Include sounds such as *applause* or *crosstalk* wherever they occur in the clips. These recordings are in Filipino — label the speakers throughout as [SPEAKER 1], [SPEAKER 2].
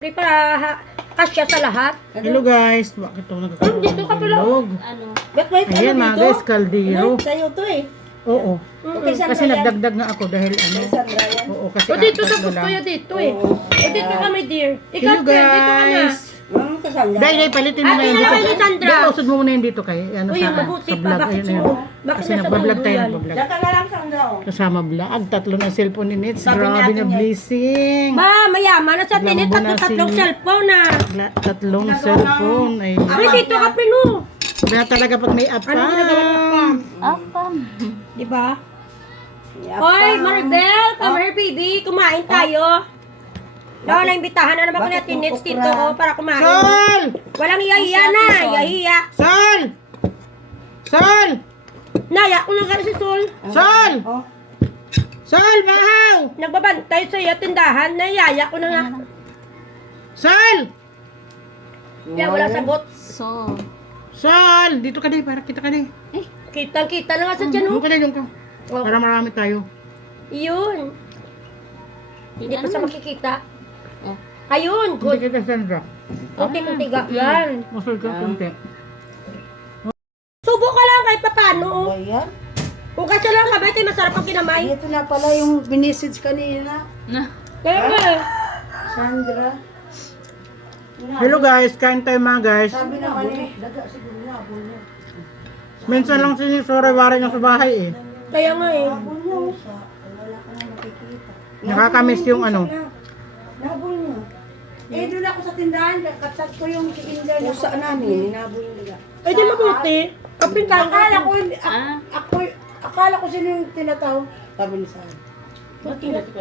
[SPEAKER 1] Hindi para kasya sa lahat.
[SPEAKER 2] Hello guys, bakit ako nagkakaroon
[SPEAKER 1] Dito ka pala.
[SPEAKER 3] Ano?
[SPEAKER 1] Ba't may
[SPEAKER 2] Ayan mga guys, kaldero.
[SPEAKER 4] Sa'yo to eh.
[SPEAKER 2] Oo.
[SPEAKER 4] Okay, Sandra
[SPEAKER 2] Kasi
[SPEAKER 4] yan.
[SPEAKER 2] nagdagdag nga ako dahil ano.
[SPEAKER 4] Sandra yan.
[SPEAKER 2] Oo, kasi
[SPEAKER 1] O dito sa
[SPEAKER 2] apat na lang.
[SPEAKER 1] ya dito eh. O dito kami dear. Ikaw
[SPEAKER 2] Hello
[SPEAKER 1] friend, dito ka na.
[SPEAKER 2] guys.
[SPEAKER 4] Mama ka Sandra.
[SPEAKER 2] Dahil dahil palitin mo na yung
[SPEAKER 1] na
[SPEAKER 2] dito.
[SPEAKER 1] Sandra.
[SPEAKER 2] Dahil usod mo muna yung dito kay ano
[SPEAKER 1] Uy,
[SPEAKER 2] sa,
[SPEAKER 1] mabuti
[SPEAKER 2] sa
[SPEAKER 1] pa.
[SPEAKER 2] vlog.
[SPEAKER 1] Bakit
[SPEAKER 2] Ayun, ayun.
[SPEAKER 1] mo? Bakit
[SPEAKER 2] Kasi
[SPEAKER 1] nasa
[SPEAKER 2] nagbablog tayo,
[SPEAKER 1] yan?
[SPEAKER 2] nagbablog.
[SPEAKER 4] Diyan ka na lang Sandra. oh.
[SPEAKER 2] Kasama vlog. Tatlo na cellphone ni Nits.
[SPEAKER 4] Sabi
[SPEAKER 2] Grabe
[SPEAKER 4] natin
[SPEAKER 2] na
[SPEAKER 4] yan.
[SPEAKER 2] blessing.
[SPEAKER 1] Ba, mayaman na sa
[SPEAKER 2] Lambo
[SPEAKER 1] tinit.
[SPEAKER 2] na
[SPEAKER 1] Tatlo-tatlong
[SPEAKER 2] si-
[SPEAKER 1] cellphone na.
[SPEAKER 2] Tatlong cellphone. Ay,
[SPEAKER 1] Ay, dito ka pinu.
[SPEAKER 2] Kaya talaga pag may app
[SPEAKER 1] Ano ginagawa pa?
[SPEAKER 3] Apam.
[SPEAKER 1] Di ba? Hoy, Maribel, come here baby. Kumain tayo. No, naimbitahan na naman ko
[SPEAKER 4] Bakit
[SPEAKER 1] natin
[SPEAKER 4] yung
[SPEAKER 1] next
[SPEAKER 4] okra?
[SPEAKER 1] dito oh, para kumain.
[SPEAKER 2] Sol!
[SPEAKER 1] Walang iya-iya na. Iya-iya.
[SPEAKER 2] Sol! Sol!
[SPEAKER 1] Naya ko na gano'n si Sol.
[SPEAKER 2] Sol!
[SPEAKER 4] Oh.
[SPEAKER 2] Sol, mahaw!
[SPEAKER 1] Nagbabantay sa iya tindahan. Nayaya ko na nga.
[SPEAKER 2] Sol!
[SPEAKER 1] Kaya wala sagot.
[SPEAKER 3] So,
[SPEAKER 2] Sol! Dito ka din, para kita ka din.
[SPEAKER 1] Kitang-kita na nga sa dyan.
[SPEAKER 2] Doon
[SPEAKER 1] oh.
[SPEAKER 2] ka din, doon ka.
[SPEAKER 1] Oh.
[SPEAKER 2] Para marami tayo.
[SPEAKER 1] Yun. Hindi pa sa makikita. Ayun,
[SPEAKER 2] Kunti
[SPEAKER 1] good.
[SPEAKER 2] kita, Sandra.
[SPEAKER 1] Kunti-kuntiga. Yan.
[SPEAKER 2] Masul ka, kunti.
[SPEAKER 1] Subo ka lang kahit papano. oh.
[SPEAKER 4] Ayan.
[SPEAKER 1] Kung kasi lang kabay, tayo masarap ang kinamay.
[SPEAKER 4] Ito na pala yung binisage kanina.
[SPEAKER 3] na.
[SPEAKER 1] Kaya nga eh.
[SPEAKER 4] Sandra.
[SPEAKER 2] Hello guys, kain tayo mga guys.
[SPEAKER 4] Sabi naman eh. Daga siguro na. Abon niya.
[SPEAKER 2] Minsan lang sinisore-ware niya sa bahay eh.
[SPEAKER 1] Kaya nga eh.
[SPEAKER 4] Abon niya. oh. Wala ka na makikita.
[SPEAKER 2] Nakakamiss yung ano.
[SPEAKER 4] Niya. Eh, doon ako sa tindahan. Katsat ko yung kikinder na Usa namin. Nabol niya.
[SPEAKER 1] Eh di mabuti. Kapin ka
[SPEAKER 4] Akala ko, hindi- ak-
[SPEAKER 3] Ah.
[SPEAKER 4] ako, akala ko sino yung tinatawag. Sabi ni Saan.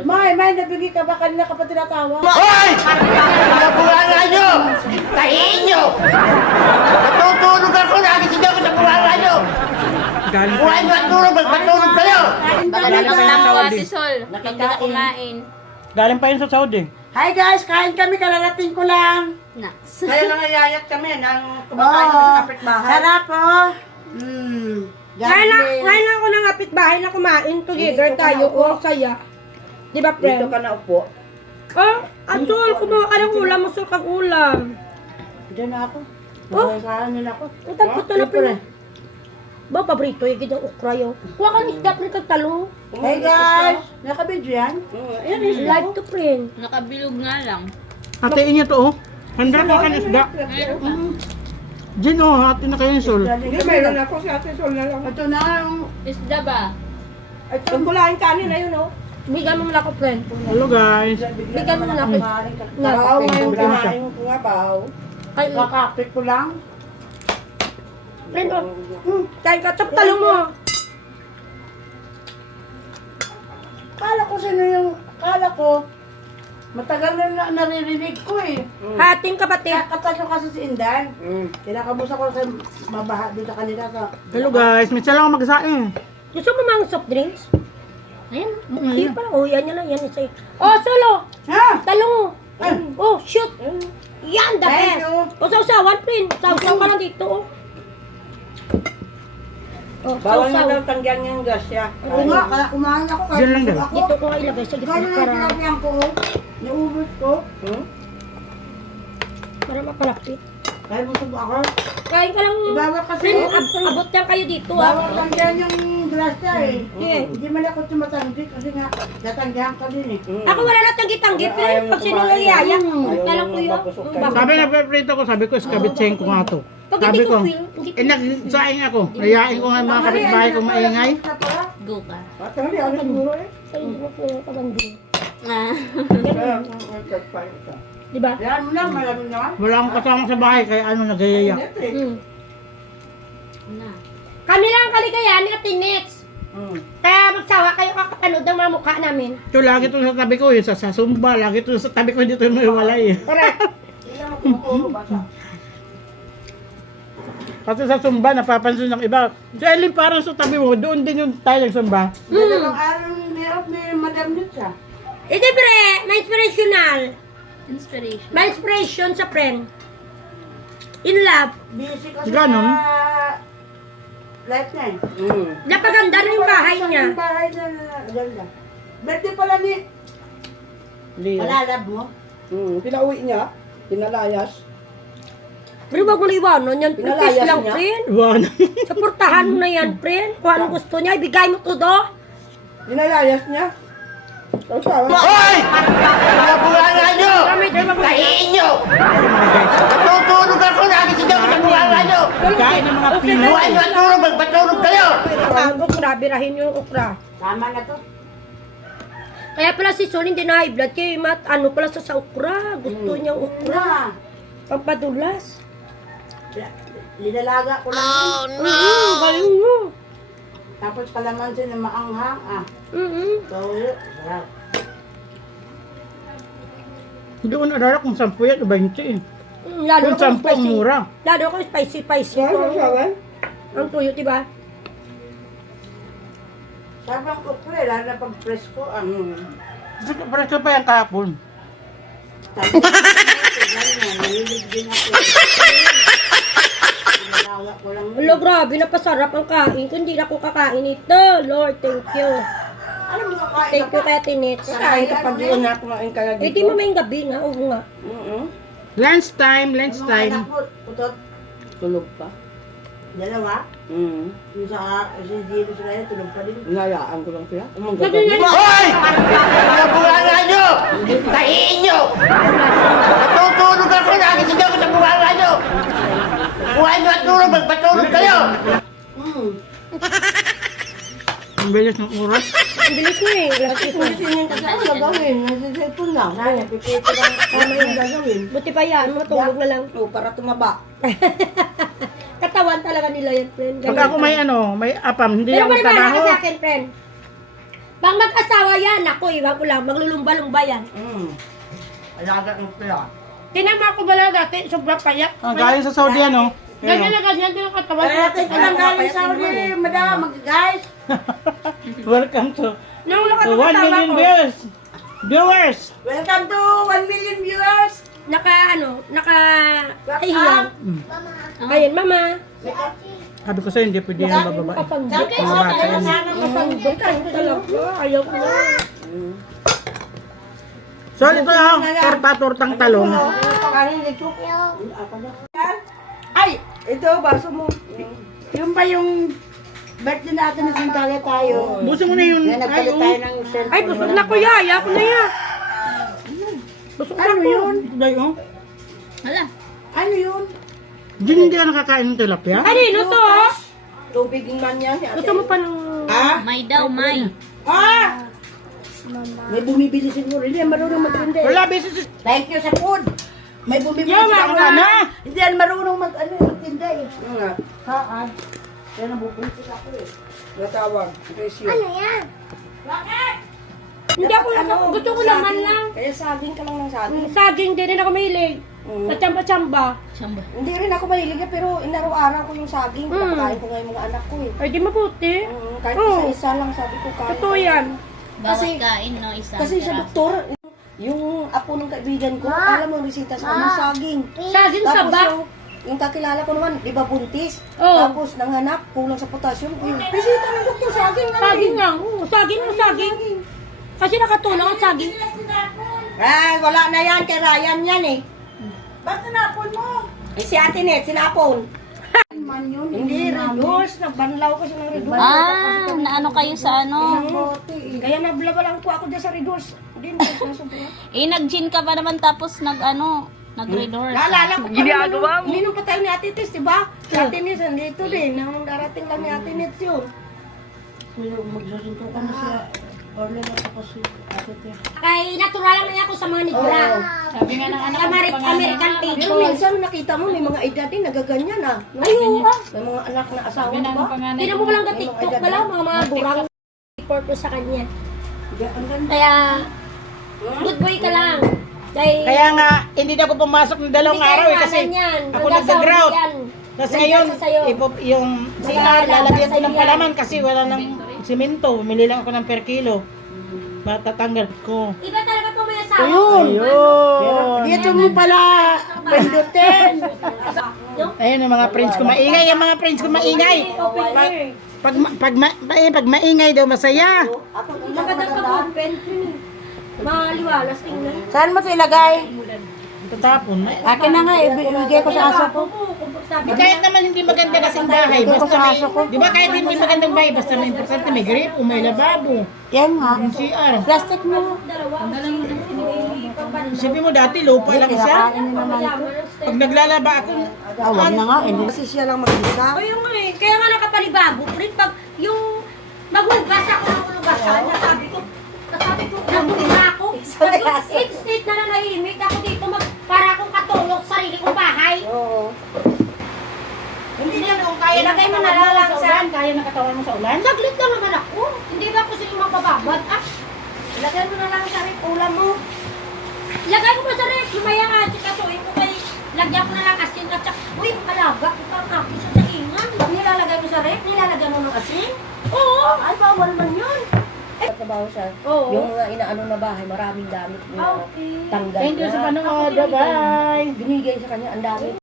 [SPEAKER 4] May, may, nabigay ka ba? Kanina ka pa tinatawag?
[SPEAKER 5] Nabuwala nyo! Tahiin nyo! Natutulog ako, nagising ako sa buwala nyo!
[SPEAKER 2] Galing
[SPEAKER 5] Buhay nyo at tulog, magpatulog kayo!
[SPEAKER 3] Baka
[SPEAKER 2] pa yun sa
[SPEAKER 3] natawa
[SPEAKER 2] Saudi.
[SPEAKER 3] si Sol. Na kumain.
[SPEAKER 2] Galing pa yun sa Saudi.
[SPEAKER 4] Hi guys, kain kami, kararating ko lang.
[SPEAKER 3] Naks.
[SPEAKER 4] Kaya nangayayat kami nang kumakain kami sa kapitbahay. Sarap oh. Mm.
[SPEAKER 1] Ngayon na, ngayon na ako ng kapitbahay na kumain. Together
[SPEAKER 4] Dito
[SPEAKER 1] tayo. Oh, saya. Di ba,
[SPEAKER 4] Dito
[SPEAKER 1] friend?
[SPEAKER 4] ka na upo.
[SPEAKER 1] Oh, Asul, kumuha ka ng ulam. Asul kang ulam.
[SPEAKER 4] Diyan na ako.
[SPEAKER 1] Oh.
[SPEAKER 4] Nakakain nila ako.
[SPEAKER 1] Ang tapos na na pala. Ba, paborito yung gidang ukra yun. Huwag kang isda, friend, kang talong.
[SPEAKER 4] Hey guys, nakabidyo yan? Ayan, is
[SPEAKER 1] Like to, friend.
[SPEAKER 3] Nakabilog nga lang.
[SPEAKER 2] Hatiin niyo to oh. Handa ka kan isda. Jin oh, hati na kayo yung sol.
[SPEAKER 4] mayroon ako sa ate Sol na lang. Ito na yung...
[SPEAKER 3] Isda ba?
[SPEAKER 4] Ito yung kulahin kanin, ayun oh.
[SPEAKER 1] Bigyan mo muna ako, friend.
[SPEAKER 2] Hello guys.
[SPEAKER 1] Bigyan mo muna ako. Na,
[SPEAKER 4] Baw, ngayon kinain ko nga baw.
[SPEAKER 1] Ay,
[SPEAKER 4] Kakapit ko lang.
[SPEAKER 1] Friend, oh. Hmm, kain ka. Tap, talong mo.
[SPEAKER 4] Kala ko sino yung... Kala ko... Matagal na na naririnig ko eh.
[SPEAKER 1] Hating kapatid.
[SPEAKER 4] Katatlo kasi si Indan. Kinakamusta ko sa mabaha dito kanila sa...
[SPEAKER 2] Hello guys, minsan lang ako magsaing.
[SPEAKER 1] Gusto mo mga soft drinks?
[SPEAKER 3] Ayan.
[SPEAKER 1] Hindi pa lang. Oh, yan yan lang. Yan isa. Oh, solo.
[SPEAKER 4] Ha?
[SPEAKER 1] Talong mo. Oh, shoot. Yan, the
[SPEAKER 4] Thank
[SPEAKER 1] best.
[SPEAKER 4] you.
[SPEAKER 1] O, sausawan, friend. Sausaw ka lang dito, oh. Oh,
[SPEAKER 4] Bawal na daw tanggihan yung gas siya. Oo nga, kaya kumain ako. Kaya
[SPEAKER 2] Diyan lang daw.
[SPEAKER 4] ako.
[SPEAKER 1] Dito ko nga ilagay sa gitna
[SPEAKER 4] Kaya na
[SPEAKER 1] para,
[SPEAKER 4] tinagyan ko. oh. Naubos ko. Hmm?
[SPEAKER 1] para mapalapit.
[SPEAKER 4] Kaya busog ako.
[SPEAKER 1] Kain ka lang.
[SPEAKER 4] Ibawal kasi.
[SPEAKER 1] Friend, ab- abot lang kayo dito,
[SPEAKER 4] Bawal
[SPEAKER 1] ah.
[SPEAKER 4] tanggihan yung glass niya eh.
[SPEAKER 1] Yeah.
[SPEAKER 4] Hindi man ako tumatanggi kasi nga tatanggihan ka din eh.
[SPEAKER 1] Ako wala na tanggi-tanggi, friend. Pag sino yung yaya, talang ko yun. Mm, bakit?
[SPEAKER 2] Sabi na paprito ko, sabi ko, skabitseng ko nga to. Sabi
[SPEAKER 1] hindi
[SPEAKER 2] ko,
[SPEAKER 1] hindi
[SPEAKER 2] eh nagsaing ako. Nayain ko nga yung mga kapitbahay kong maingay.
[SPEAKER 3] Go ka.
[SPEAKER 4] Matali, ano siguro eh.
[SPEAKER 1] Ay, hindi mo feel kabanding.
[SPEAKER 3] Ah. *laughs*
[SPEAKER 1] Di ba?
[SPEAKER 4] Yan mo lang, malamig naman.
[SPEAKER 2] Wala akong kasama sa bahay, kaya ano, nagayaya.
[SPEAKER 1] Hmm.
[SPEAKER 3] Na.
[SPEAKER 1] Kami lang ang kaligayahan ni Ate Nex.
[SPEAKER 4] Hmm.
[SPEAKER 1] Kaya magsawa kayo kakapanood ng mga mukha namin.
[SPEAKER 2] Ito, lagi ito sa tabi ko, yung sa, sa Zumba, lagi ito sa tabi ko, hindi ito may walay eh.
[SPEAKER 1] Correct.
[SPEAKER 2] Kasi sa Zumba, napapansin ng iba, si Ellen parang sa tabi mo, doon din yung tayo ng Zumba.
[SPEAKER 4] Dalawang araw ni Nerop ni Madam Nitsa.
[SPEAKER 1] Eh, siyempre, may inspirational.
[SPEAKER 3] Inspiration.
[SPEAKER 1] May inspiration sa friend. In love.
[SPEAKER 4] Busy kasi
[SPEAKER 2] Ganon?
[SPEAKER 4] sa life niya eh. Mm.
[SPEAKER 1] Napaganda na yung bahay niya.
[SPEAKER 4] Yung bahay niya na ganda. Birthday pala ni...
[SPEAKER 2] Leo.
[SPEAKER 4] Palalab mo? Hmm, pinauwi niya. Pinalayas.
[SPEAKER 1] Pero wag mo na iwanan yan, pre.
[SPEAKER 4] Pinalayas
[SPEAKER 1] Please lang,
[SPEAKER 4] niya?
[SPEAKER 1] friend.
[SPEAKER 2] Iwan. *laughs*
[SPEAKER 1] Suportahan mo na yan, friend. Kung anong gusto niya, ibigay mo to do.
[SPEAKER 4] Pinalayas niya. Ang sawa.
[SPEAKER 5] Hoy! Nabuwala nyo!
[SPEAKER 1] Kami, dahil wag mo
[SPEAKER 5] Tahiin nyo! Natutulog ako, ako sa buwala nyo!
[SPEAKER 2] Kain ng mga Pinoy.
[SPEAKER 5] Buhay nyo at tulog, magpatulog kayo!
[SPEAKER 1] Pagod, grabe yung okra.
[SPEAKER 4] Tama na to.
[SPEAKER 1] Kaya pala si Sol hindi na high blood kay mat ano pala sa, sa okra. Gusto niyang okra. Pampadulas.
[SPEAKER 4] Linalaga ko lang.
[SPEAKER 1] Oo, mm galing mo.
[SPEAKER 4] Tapos kalamansi na maanghang. Ah,
[SPEAKER 1] Mm-hmm.
[SPEAKER 4] so, sarap.
[SPEAKER 2] Doon arara kung 10 yan, 20 eh.
[SPEAKER 1] Mm, lalo
[SPEAKER 2] Kung
[SPEAKER 1] kung
[SPEAKER 2] 10 ang
[SPEAKER 1] spicy.
[SPEAKER 2] mura.
[SPEAKER 1] Lalo kung spicy, spicy.
[SPEAKER 4] Sarap ang
[SPEAKER 1] tuyo, diba?
[SPEAKER 4] Sarap ang kupre, lalo na pag presko. Ang...
[SPEAKER 2] Presko pa yan kahapon. *laughs* *laughs*
[SPEAKER 4] Ko, nalilig din ako. *laughs*
[SPEAKER 1] Hello, grabe, napasarap ang kain. Kung hindi na ako kakain ito. Lord, thank you.
[SPEAKER 4] Ano mo kakain
[SPEAKER 1] Thank you, kaya tinits.
[SPEAKER 4] Kakain ka pag doon na kumain ka na
[SPEAKER 1] Eh,
[SPEAKER 4] dito.
[SPEAKER 1] di mamayang gabi nga. Oo nga.
[SPEAKER 4] Mm-mm.
[SPEAKER 2] Lunch time, lunch
[SPEAKER 4] Yung mga
[SPEAKER 2] time.
[SPEAKER 4] anak mo, putot. Tulog pa? Dalawa? Mm. Yung sa si Dino sila yun, tulog pa din. Inayaan ko lang sila. Gagawin.
[SPEAKER 1] nga,
[SPEAKER 5] Hoy! Nabuwala nyo! Tahiin nyo! Natutulog ako, nagising ako sa buwala nyo! Buhay nyo at tulog, magpatulog kayo!
[SPEAKER 4] Mm.
[SPEAKER 2] Ang bilis ng oras.
[SPEAKER 1] ang bilis mo eh. Last
[SPEAKER 4] Kasi kung gusto niya kasi ano gagawin, nasa cellphone lang. Kaya pipito lang kama yung gagawin.
[SPEAKER 1] Buti pa yan, matulog na lang.
[SPEAKER 4] O, para tumaba. *laughs*
[SPEAKER 1] Katawan talaga nila yan, friend.
[SPEAKER 2] Pag ako may ano, may apam, hindi
[SPEAKER 1] Pero
[SPEAKER 2] ako trabaho.
[SPEAKER 1] ka sa akin, friend. Pag mag-asawa yan, ako, iwan ko lang, maglulumba-lumba yan.
[SPEAKER 4] Mm. Alaga ng pila.
[SPEAKER 1] Tinama ko bala dati, sobrang payak.
[SPEAKER 2] Ah, galing sa Saudi ano.
[SPEAKER 1] Ganyan na ganyan din ang katawan.
[SPEAKER 4] Kaya natin ko lang galing sa uli, madam, mag-guys.
[SPEAKER 2] Welcome to to 1
[SPEAKER 1] nakatawa
[SPEAKER 2] million
[SPEAKER 1] ko,
[SPEAKER 2] viewers. Viewers!
[SPEAKER 4] Welcome to 1 million viewers.
[SPEAKER 1] naka, ano, naka, kahiyan.
[SPEAKER 2] Mm.
[SPEAKER 1] Ayun, mama.
[SPEAKER 2] Sabi ko sa'yo, hindi pwede yan bababa.
[SPEAKER 1] Kapanggit.
[SPEAKER 2] Mga bata yan.
[SPEAKER 1] Kapanggit. Ano talaga? Ayaw ko na.
[SPEAKER 2] So, ito yung torta-tortang talong.
[SPEAKER 4] Kanin dito. Ay, ito, baso mo. Yung ba yung birthday natin na sintala tayo?
[SPEAKER 2] Buso mo na yun.
[SPEAKER 4] Na
[SPEAKER 2] Ay,
[SPEAKER 4] nagpalit tayo ng cellphone.
[SPEAKER 1] Ay, busog na ko ya. Ayaw ko na ya. Busog na
[SPEAKER 4] Ano yun?
[SPEAKER 2] Day, oh.
[SPEAKER 3] Hala.
[SPEAKER 4] Ano yun?
[SPEAKER 2] Jin, hindi ka nakakain ng tilapia?
[SPEAKER 1] Kanino to?
[SPEAKER 4] Tubig man yan.
[SPEAKER 1] Gusto mo pa ng...
[SPEAKER 4] Ah?
[SPEAKER 3] May daw, may.
[SPEAKER 4] Ah! May bumibili siguro. Hindi, marunong magtindi.
[SPEAKER 2] Wala, beses.
[SPEAKER 4] Thank you sa food. May bumibili
[SPEAKER 1] Yawa
[SPEAKER 4] siguro.
[SPEAKER 1] ka na.
[SPEAKER 4] Hindi yan marunong mag, ano, magtinda eh. Nga. Saan? Kaya nabubulitin ako eh. Natawag. Presyo. Ano yan?
[SPEAKER 1] Hindi ako na... Gusto ko naman lang.
[SPEAKER 4] Kaya saging ka lang ng saging.
[SPEAKER 1] Mm, Saging, di rin ako mahilig.
[SPEAKER 4] Mm.
[SPEAKER 1] Sa tsamba-tsamba.
[SPEAKER 3] Samba.
[SPEAKER 4] Hindi rin ako mahilig eh, pero inaraw-araw ko yung saging.
[SPEAKER 1] Mm.
[SPEAKER 4] Pinapakain ko nga yung mga anak ko eh.
[SPEAKER 1] Ay, di mabuti.
[SPEAKER 4] Mm, kahit
[SPEAKER 1] Oo.
[SPEAKER 4] isa-isa lang sabi ko kain.
[SPEAKER 1] Totoo yan.
[SPEAKER 3] Bawat
[SPEAKER 4] Kasi-
[SPEAKER 3] kain, no? Isang
[SPEAKER 4] Kasi sa doktor, yung apo ng kaibigan ko, alam mo ang resita sa kanya, saging.
[SPEAKER 1] Saging
[SPEAKER 4] Tapos
[SPEAKER 1] saba.
[SPEAKER 4] yung, yung kakilala ko naman, di ba buntis?
[SPEAKER 1] Oo.
[SPEAKER 4] Tapos nanganak, kulang sa potassium. Yung Bisita ng doktor, saging na
[SPEAKER 1] Saging lang. Oo, saging mo, saging. Kasi nakatulong ang saging.
[SPEAKER 4] Ay, wala na yan, kay Ryan yan eh. Ba't tinapon mo? Eh, si Ate Net, sinapon. Hindi, reduce. Nagbanlaw kasi ng reduce.
[SPEAKER 3] Ah, naano kayo sa ano?
[SPEAKER 4] Kaya nablabalang ko ako dyan sa reduce. *laughs* Na sobra.
[SPEAKER 3] Eh, nag-gin ka pa naman tapos nag ano, nag-rehearse.
[SPEAKER 4] Naalala ko pa Ginagawa mo. Minum pa tayo ni Ate Tis, di ba? Si Ate Nis, nandito din. Nang darating lang ni Ate Nis yun. Magsusunto kami sa Orlin at ako si Ate Tis.
[SPEAKER 1] Kay natural lang na ako sa mga nigra.
[SPEAKER 3] Sabi nga ng anak
[SPEAKER 1] Sa Ameri- American
[SPEAKER 4] Pero
[SPEAKER 1] people.
[SPEAKER 4] minsan nakita mo, may mga edad din, nagaganyan ah.
[SPEAKER 1] Ay, oo ah.
[SPEAKER 4] May mga anak na asawa, di ba?
[SPEAKER 1] Tignan mo lang na TikTok ka lang, mga mga burang purpose sa kanya. Kaya, good boy ka lang. Kay,
[SPEAKER 2] Kaya nga, hindi na ako pumasok ng dalawang
[SPEAKER 1] Hindi
[SPEAKER 2] araw eh, kasi ako
[SPEAKER 1] yan.
[SPEAKER 2] Tapos ngayon,
[SPEAKER 1] sa sayo.
[SPEAKER 2] ipo, yung CR, lalagyan ko ng palaman kasi wala nang simento. Bumili lang ako ng per kilo. Matatanggal ko.
[SPEAKER 1] Iba talaga po may asawa.
[SPEAKER 2] Ayun! Ayun!
[SPEAKER 4] Dito mo pala, pindutin. *laughs*
[SPEAKER 2] Ayun ang mga friends ko maingay. Ang mga friends ko maingay. Pag, ma- pag, ma- eh, pag maingay daw masaya.
[SPEAKER 4] Ako,
[SPEAKER 1] Maganda pag open. Maliwalas tingnan.
[SPEAKER 4] Saan mo ito ilagay?
[SPEAKER 2] Tatapon.
[SPEAKER 4] Akin na nga, ibigay ko sa aso ko.
[SPEAKER 1] Sabi
[SPEAKER 2] kahit naman hindi maganda kasing bahay, basta may,
[SPEAKER 4] aso ko.
[SPEAKER 2] di ba kahit hindi magandang bahay, basta may importante may grip o may lababo,
[SPEAKER 4] Yan nga.
[SPEAKER 2] yung CR.
[SPEAKER 4] Plastic mo.
[SPEAKER 2] Sabi mo dati, lupa lang isa. Pag naglalaba ako,
[SPEAKER 4] Ah, wag na nga. Hindi kasi siya lang mag-isa.
[SPEAKER 1] Kaya nga eh, kaya nga nakapalibago. Ulit pag yung maghugas ako ng ulugasan, nasabi ko, nasabi ko, natulog ako. Sabi ko, eight state na nanahimik ako dito, mag, para akong katulog sa sarili kong bahay.
[SPEAKER 4] Oo.
[SPEAKER 2] hindi niya kung kaya
[SPEAKER 1] Ilagay mo na
[SPEAKER 2] nakatawan
[SPEAKER 1] lang
[SPEAKER 2] sa
[SPEAKER 1] sa-
[SPEAKER 2] ulan, kaya nakatawan mo sa ulan.
[SPEAKER 1] Saglit lang naman ako. Hindi ba ako sila mabababad? Ah,
[SPEAKER 4] Ilagay mo na lang sa rip ulam mo.
[SPEAKER 1] ilagay ko pa sa ref, lumaya nga, sikatuin ko kay, lagyan ko na lang asin at saka, uy, malaga, ito ang akin sa saingan. Nilalagay mo sa ref, nilalagyan mo ng asin? Oo. Ay, bawal man yun.
[SPEAKER 4] Trabaho siya.
[SPEAKER 1] Oo.
[SPEAKER 4] Yung mga inaano na bahay, maraming damit niya.
[SPEAKER 1] Okay.
[SPEAKER 4] Tanggal
[SPEAKER 2] Thank you
[SPEAKER 4] na.
[SPEAKER 2] sa panonood. Bye-bye.
[SPEAKER 4] Binigay sa kanya, ang dami.